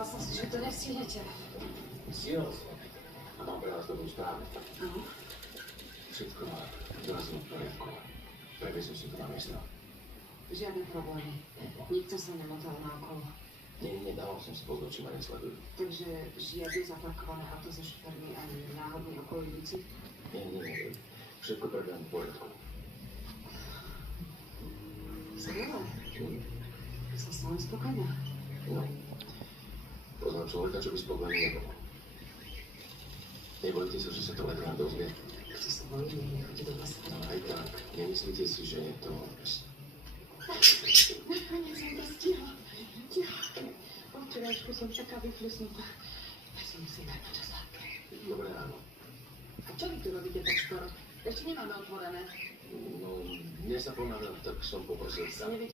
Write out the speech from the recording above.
Myslela som si, že to nestihnete. Stihol som. A mám pre vás dobrú správu. Áno. Všetko má dorazilo v poriadku. Prevezol som to na miesto. Žiadne problémy. Nikto sa nemotal naokolo. Nedával som si pozor, či ma nesledujú. Takže žiadne zaparkované auto so šofermi ani náhodní okolíci. Nie. Všetko prebehám v poriadku. Skvelé. Som stále spokojná. No. Poznám človeka, čo by spokojný nebol. Nebojte sa, že sa to Legrand dozvie. Kto sa bojí, nechodí do lesa. No aj tak. Nemyslíte si, že je to... Nakoniec som to stihla. Ticho. Po včerajšku som taká vyflusnutá. Ja si musím dať počas hladké. Dobré ráno. A čo vy tu robíte tak skoro? Ešte nemáme otvorené. No, mne sa pomáha, tak som poprosil sa. Neviete,